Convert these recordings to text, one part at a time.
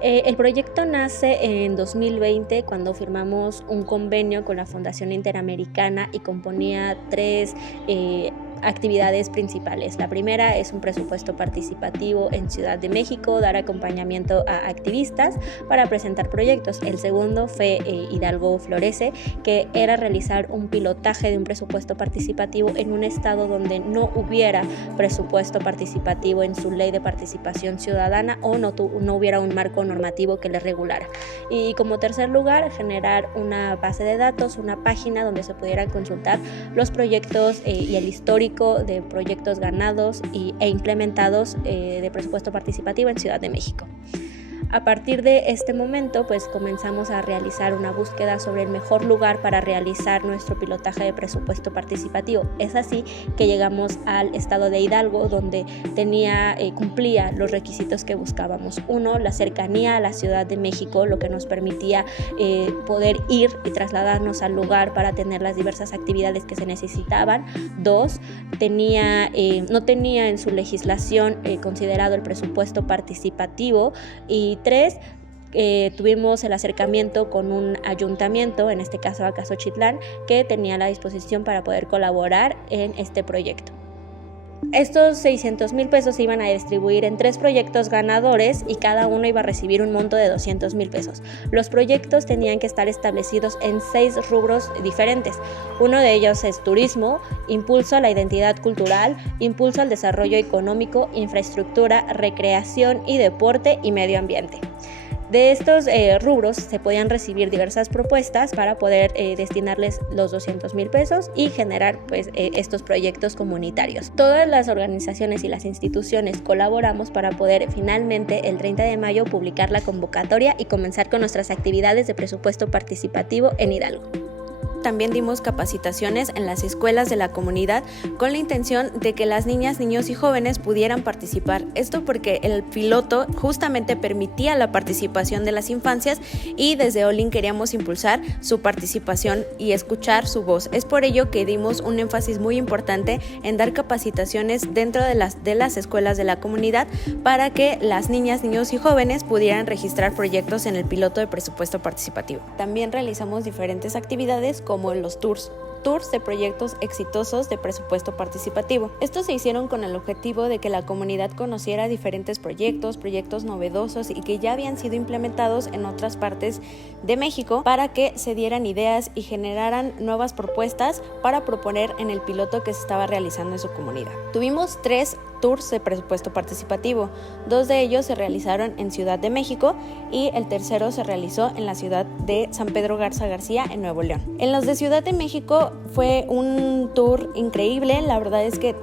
El proyecto nace en 2020 cuando firmamos un convenio con la Fundación Interamericana y componía tres actividades principales. La primera es un presupuesto participativo en Ciudad de México, dar acompañamiento a activistas para presentar proyectos. El segundo fue Hidalgo Florece, que era realizar un pilotaje de un presupuesto participativo en un estado donde no hubiera presupuesto participativo en su ley de participación ciudadana o no hubiera un marco normativo que le regulara. Y como tercer lugar, generar una base de datos, una página donde se pudieran consultar los proyectos y el histórico de proyectos ganados e implementados de presupuesto participativo en Ciudad de México. A partir de este momento, pues comenzamos a realizar una búsqueda sobre el mejor lugar para realizar nuestro pilotaje de presupuesto participativo. Es así que llegamos al estado de Hidalgo, donde cumplía los requisitos que buscábamos. Uno, la cercanía a la Ciudad de México, lo que nos permitía poder ir y trasladarnos al lugar para tener las diversas actividades que se necesitaban. Dos, no tenía en su legislación considerado el presupuesto participativo. Y tres, tuvimos el acercamiento con un ayuntamiento, en este caso Acaxochitlán, que tenía la disposición para poder colaborar en este proyecto. Estos 600,000 pesos se iban a distribuir en 3 proyectos ganadores y cada uno iba a recibir un monto de 200,000 pesos. Los proyectos tenían que estar establecidos en 6 rubros diferentes. Uno de ellos es turismo, impulso a la identidad cultural, impulso al desarrollo económico, infraestructura, recreación y deporte y medio ambiente. De estos rubros se podían recibir diversas propuestas para poder destinarles los 200,000 pesos y generar estos proyectos comunitarios. Todas las organizaciones y las instituciones colaboramos para poder finalmente el 30 de mayo publicar la convocatoria y comenzar con nuestras actividades de presupuesto participativo en Hidalgo. También dimos capacitaciones en las escuelas de la comunidad con la intención de que las niñas, niños y jóvenes pudieran participar. Esto porque el piloto justamente permitía la participación de las infancias y desde Olin queríamos impulsar su participación y escuchar su voz. Es por ello que dimos un énfasis muy importante en dar capacitaciones dentro de las escuelas de la comunidad para que las niñas, niños y jóvenes pudieran registrar proyectos en el piloto de presupuesto participativo. También realizamos diferentes actividades como los tours de proyectos exitosos de presupuesto participativo. Estos se hicieron con el objetivo de que la comunidad conociera diferentes proyectos novedosos y que ya habían sido implementados en otras partes de México para que se dieran ideas y generaran nuevas propuestas para proponer en el piloto que se estaba realizando en su comunidad. Tuvimos 3 tours de presupuesto participativo. 2 de ellos se realizaron en Ciudad de México y el tercero se realizó en la ciudad de San Pedro Garza García, en Nuevo León. En los de Ciudad de México fue un tour increíble. La verdad es que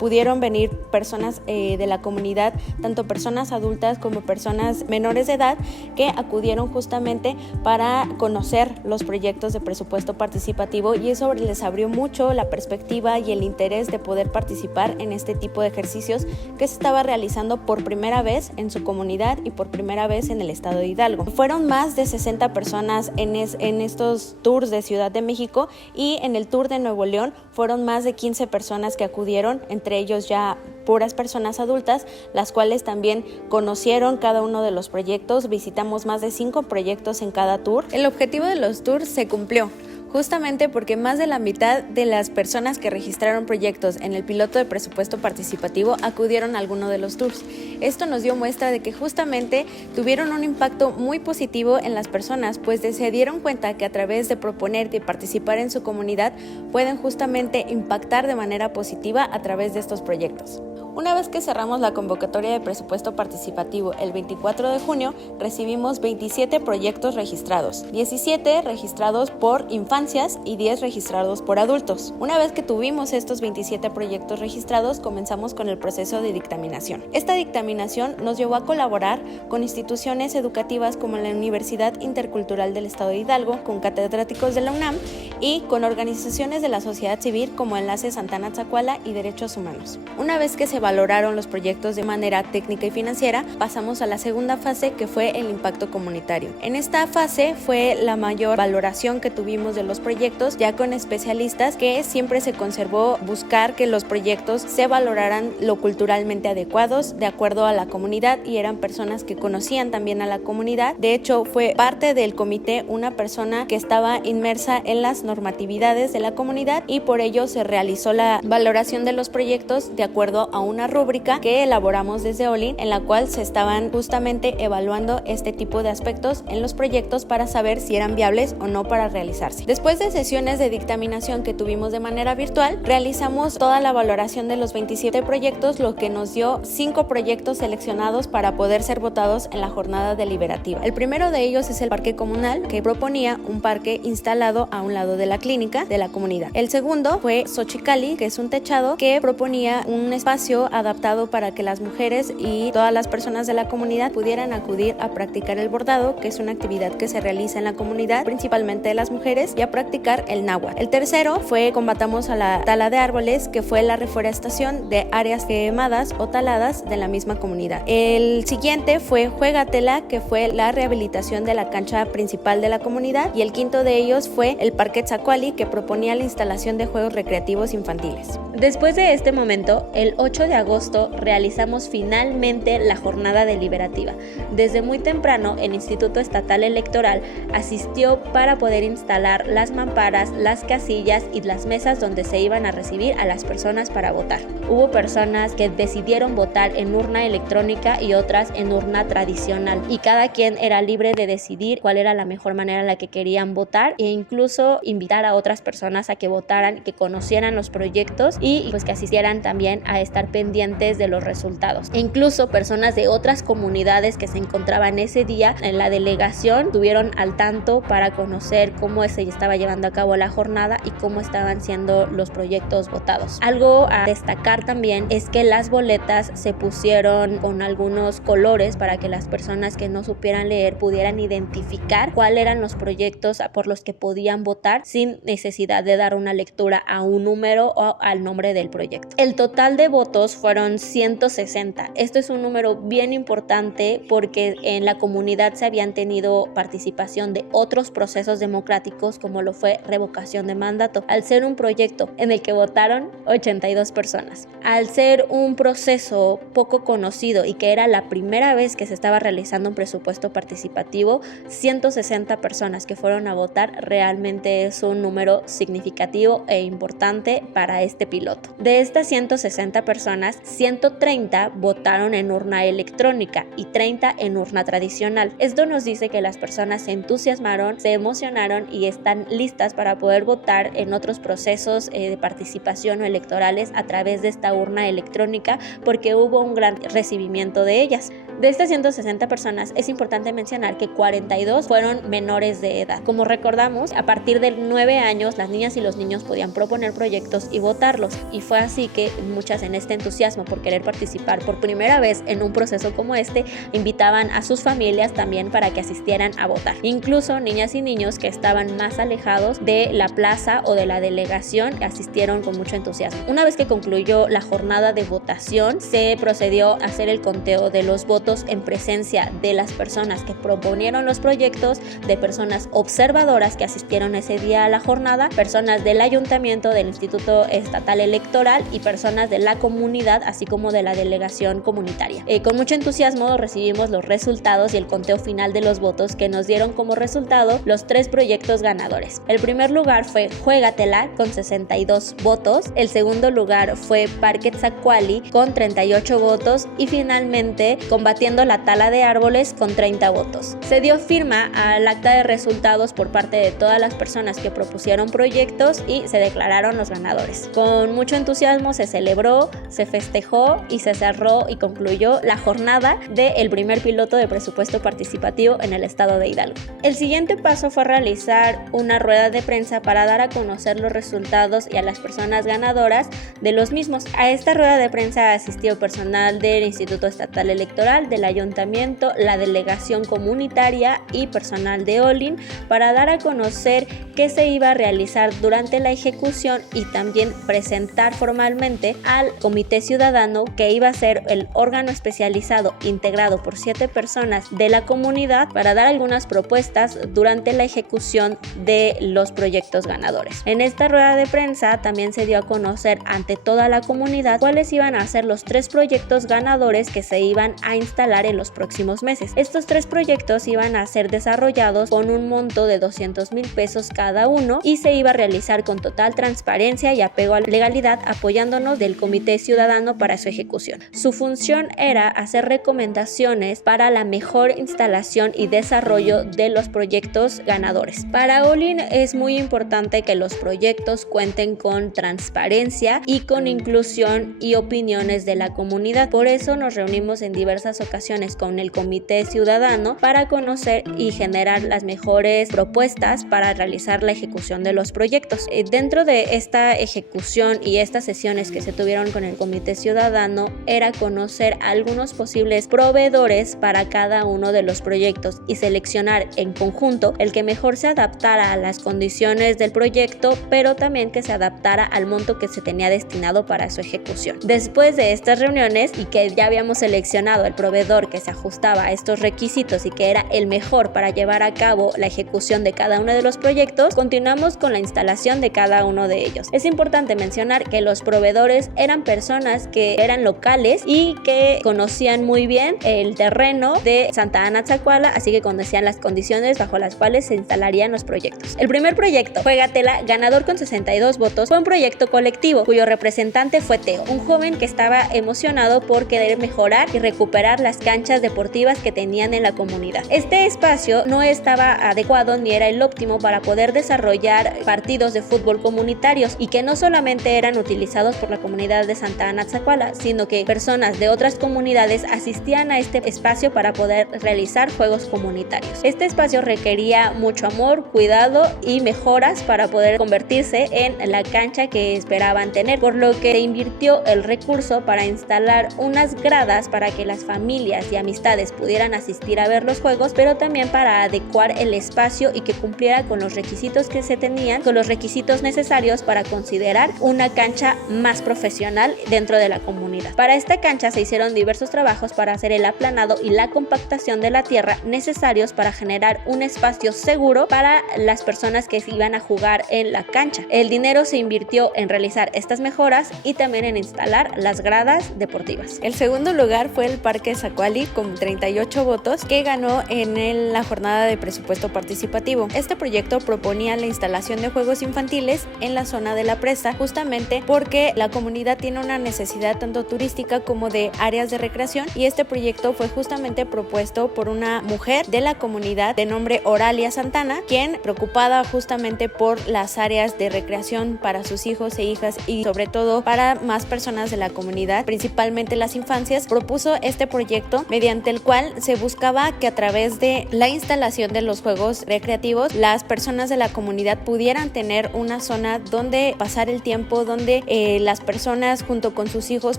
pudieron venir personas de la comunidad, tanto personas adultas como personas menores de edad, que acudieron justamente para conocer los proyectos de presupuesto participativo, y eso les abrió mucho la perspectiva y el interés de poder participar en este tipo de ejercicios que se estaba realizando por primera vez en su comunidad y por primera vez en el estado de Hidalgo. Fueron más de 60 personas en estos tours de Ciudad de México, y en el tour de Nuevo León fueron más de 15 personas que acudieron, entre ellos ya puras personas adultas, las cuales también conocieron cada uno de los proyectos. Visitamos más de 5 proyectos en cada tour. El objetivo de los tours se cumplió, justamente porque más de la mitad de las personas que registraron proyectos en el piloto de presupuesto participativo acudieron a alguno de los tours. Esto nos dio muestra de que justamente tuvieron un impacto muy positivo en las personas, pues se dieron cuenta que a través de proponer y participar en su comunidad pueden justamente impactar de manera positiva a través de estos proyectos. Una vez que cerramos la convocatoria de presupuesto participativo el 24 de junio, recibimos 27 proyectos registrados, 17 registrados por infancias y 10 registrados por adultos. Una vez que tuvimos estos 27 proyectos registrados, comenzamos con el proceso de dictaminación. Esta dictaminación nos llevó a colaborar con instituciones educativas como la Universidad Intercultural del Estado de Hidalgo, con catedráticos de la UNAM y con organizaciones de la sociedad civil como Enlace Santana Tzacuala y Derechos Humanos. Una vez que se se valoraron los proyectos de manera técnica y financiera, pasamos a la segunda fase, que fue el impacto comunitario. En esta fase fue la mayor valoración que tuvimos de los proyectos, ya con especialistas, que siempre se conservó buscar que los proyectos se valoraran lo culturalmente adecuados, de acuerdo a la comunidad, y eran personas que conocían también a la comunidad. De hecho, fue parte del comité una persona que estaba inmersa en las normatividades de la comunidad, y por ello se realizó la valoración de los proyectos de acuerdo a una rúbrica que elaboramos desde Olin, en la cual se estaban justamente evaluando este tipo de aspectos en los proyectos para saber si eran viables o no para realizarse. Después de sesiones de dictaminación que tuvimos de manera virtual, realizamos toda la valoración de los 27 proyectos, lo que nos dio 5 proyectos seleccionados para poder ser votados en la jornada deliberativa. El primero de ellos es el parque comunal, que proponía un parque instalado a un lado de la clínica de la comunidad. El segundo fue Xochicali, que es un techado que proponía un espacio adaptado para que las mujeres y todas las personas de la comunidad pudieran acudir a practicar el bordado, que es una actividad que se realiza en la comunidad, principalmente de las mujeres, y a practicar el náhuatl. El tercero fue Combatamos a la tala de árboles, que fue la reforestación de áreas quemadas o taladas de la misma comunidad. El siguiente fue Juégatela, que fue la rehabilitación de la cancha principal de la comunidad, y el quinto de ellos fue el Parque Tzacuali, que proponía la instalación de juegos recreativos infantiles. Después de este momento, el 8 de agosto realizamos finalmente la jornada deliberativa. Desde muy temprano, el Instituto Estatal Electoral asistió para poder instalar las mamparas, las casillas y las mesas donde se iban a recibir a las personas para votar. Hubo personas que decidieron votar en urna electrónica y otras en urna tradicional, y cada quien era libre de decidir cuál era la mejor manera en la que querían votar, e incluso invitar a otras personas a que votaran, que conocieran los proyectos y pues que asistieran también a estar pendientes de los resultados. E incluso personas de otras comunidades que se encontraban ese día en la delegación estuvieron al tanto para conocer cómo se estaba llevando a cabo la jornada y cómo estaban siendo los proyectos votados. Algo a destacar también es que las boletas se pusieron con algunos colores para que las personas que no supieran leer pudieran identificar cuáles eran los proyectos por los que podían votar sin necesidad de dar una lectura a un número o al nombre del proyecto. El total de votos fueron 160. Esto es un número bien importante porque en la comunidad se habían tenido participación de otros procesos democráticos, como lo fue revocación de mandato, al ser un proyecto en el que votaron 82 personas. Al ser un proceso poco conocido y que era la primera vez que se estaba realizando un presupuesto participativo, 160 personas que fueron a votar realmente es un número significativo e importante para este piloto. De estas 160 personas, 130 votaron en urna electrónica y 30 en urna tradicional. Esto nos dice que las personas se entusiasmaron, se emocionaron y están listas para poder votar en otros procesos de participación o electorales a través de esta urna electrónica, porque hubo un gran recibimiento de ellas. De estas 160 personas es importante mencionar que 42 fueron menores de edad. Como recordamos, a partir de 9 años las niñas y los niños podían proponer proyectos y votarlos, y fue así que muchas, en este entusiasmo por querer participar por primera vez en un proceso como este, invitaban a sus familias también para que asistieran a votar. Incluso niñas y niños que estaban más alejados de la plaza o de la delegación asistieron con mucho entusiasmo. Una vez que concluyó la jornada de votación, se procedió a hacer el conteo de los votos en presencia de las personas que proponieron los proyectos, de personas observadoras que asistieron ese día a la jornada, personas del ayuntamiento, del Instituto Estatal Electoral y personas de la comunidad, así como de la delegación comunitaria. Con mucho entusiasmo recibimos los resultados y el conteo final de los votos, que nos dieron como resultado los 3 proyectos ganadores. El primer lugar fue Juégatela con 62 votos, el segundo lugar fue Parque Tzacuali con 38 votos y finalmente Combatiendo la tala de árboles con 30 votos. Se dio firma al acta de resultados por parte de todas las personas que propusieron proyectos y se declararon los ganadores. Con mucho entusiasmo se celebró, se festejó y se cerró y concluyó la jornada del primer piloto de presupuesto participativo en el estado de Hidalgo. El siguiente paso fue realizar una rueda de prensa para dar a conocer los resultados y a las personas ganadoras de los mismos. A esta rueda de prensa asistió personal del Instituto Estatal Electoral, del ayuntamiento, la delegación comunitaria y personal de Olin para dar a conocer qué se iba a realizar durante la ejecución y también presentar formalmente al Comité Ciudadano, que iba a ser el órgano especializado integrado por 7 personas de la comunidad para dar algunas propuestas durante la ejecución de los proyectos ganadores. En esta rueda de prensa también se dio a conocer ante toda la comunidad cuáles iban a ser los 3 proyectos ganadores que se iban a instalar en los próximos meses. Estos 3 proyectos iban a ser desarrollados con un monto de 200,000 pesos cada uno y se iba a realizar con total transparencia y apego a la legalidad, apoyándonos del Comité Ciudadano para su ejecución. Su función era hacer recomendaciones para la mejor instalación y desarrollo de los proyectos ganadores. Para Olin es muy importante que los proyectos cuenten con transparencia y con inclusión y opiniones de la comunidad. Por eso nos reunimos en diversas ocasiones con el Comité Ciudadano para conocer y generar las mejores propuestas para realizar la ejecución de los proyectos. Dentro de esta ejecución y estas sesiones que se tuvieron con el Comité Ciudadano era conocer algunos posibles proveedores para cada uno de los proyectos y seleccionar en conjunto el que mejor se adaptara a las condiciones del proyecto, pero también que se adaptara al monto que se tenía destinado para su ejecución. Después de estas reuniones y que ya habíamos seleccionado el proveedor que se ajustaba a estos requisitos y que era el mejor para llevar a cabo la ejecución de cada uno de los proyectos, continuamos con la instalación de cada uno de ellos. Es importante mencionar que los proveedores eran personas que eran locales y que conocían muy bien el terreno de Santa Ana Tzacuala, así que conocían las condiciones bajo las cuales se instalarían los proyectos. El primer proyecto, Juegatela, ganador con 62 votos, fue un proyecto colectivo cuyo representante fue Teo, un joven que estaba emocionado por querer mejorar y recuperar las canchas deportivas que tenían en la comunidad. Este espacio no estaba adecuado ni era el óptimo para poder desarrollar partidos de fútbol comunitarios y que no solamente eran utilizados por la comunidad de Santa Ana Tzacuala, sino que personas de otras comunidades asistían a este espacio para poder realizar juegos comunitarios. Este espacio requería mucho amor, cuidado y mejoras para poder convertirse en la cancha que esperaban tener, por lo que se invirtió el recurso para instalar unas gradas para que las familias y amistades pudieran asistir a ver los juegos, pero también para adecuar el espacio y que cumpliera con los requisitos que se tenían, con los requisitos necesarios para considerar una cancha más profesional dentro de la comunidad. Para esta cancha se hicieron diversos trabajos para hacer el aplanado y la compactación de la tierra necesarios para generar un espacio seguro para las personas que iban a jugar en la cancha. El dinero se invirtió en realizar estas mejoras y también en instalar las gradas deportivas. El segundo lugar fue el Parque Zacuali con 38 votos, que ganó en la jornada de presupuesto participativo. Este proyecto proponía la instalación de juegos infantiles en la zona de la presa, justamente porque la comunidad tiene una necesidad tanto turística como de áreas de recreación, y este proyecto fue justamente propuesto por una mujer de la comunidad de nombre Oralia Santana, quien, preocupada justamente por las áreas de recreación para sus hijos e hijas y sobre todo para más personas de la comunidad, principalmente las infancias, propuso este proyecto mediante el cual se buscaba que a través de la instalación de los juegos recreativos las personas de la comunidad pudieran tener una zona donde pasar el tiempo, donde las personas junto con sus hijos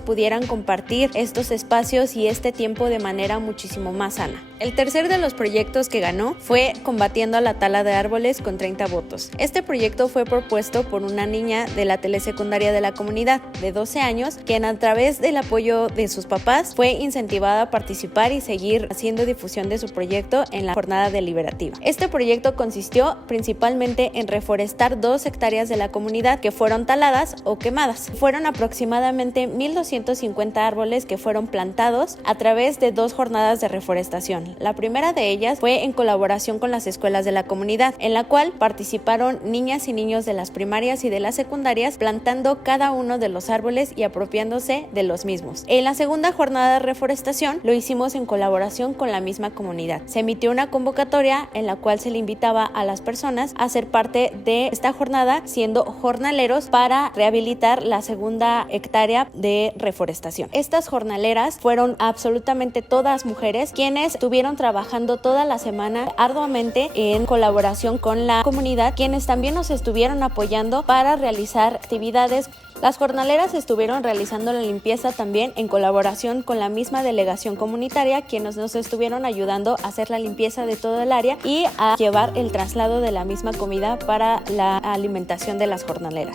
pudieran compartir estos espacios y este tiempo de manera muchísimo más sana. El tercer de los proyectos que ganó fue Combatiendo a la tala de árboles con 30 votos. Este proyecto fue propuesto por una niña de la telesecundaria de la comunidad de 12 años, quien a través del apoyo de sus papás fue incentivada a participar y seguir haciendo difusión de su proyecto en la jornada deliberativa. Este proyecto consistió principalmente en reforestar 2 hectáreas de la comunidad que fueron taladas o quemadas. Fueron aproximadamente 1,250 árboles que fueron plantados a través de 2 jornadas de reforestación. La primera de ellas fue en colaboración con las escuelas de la comunidad, en la cual participaron niñas y niños de las primarias y de las secundarias plantando cada uno de los árboles y apropiándose de los mismos. En la segunda jornada de reforestación lo hicimos en colaboración con la misma comunidad. Se emitió una convocatoria en la cual se le invitaba a las personas a ser parte de esta jornada siendo jornaleros para rehabilitar la segunda hectárea de reforestación. Estas jornaleras fueron absolutamente todas mujeres quienes estuvieron trabajando toda la semana arduamente en colaboración con la comunidad, quienes también nos estuvieron apoyando para realizar actividades Las jornaleras estuvieron realizando la limpieza también en colaboración con la misma delegación comunitaria, quienes nos estuvieron ayudando a hacer la limpieza de todo el área y a llevar el traslado de la misma comida para la alimentación de las jornaleras.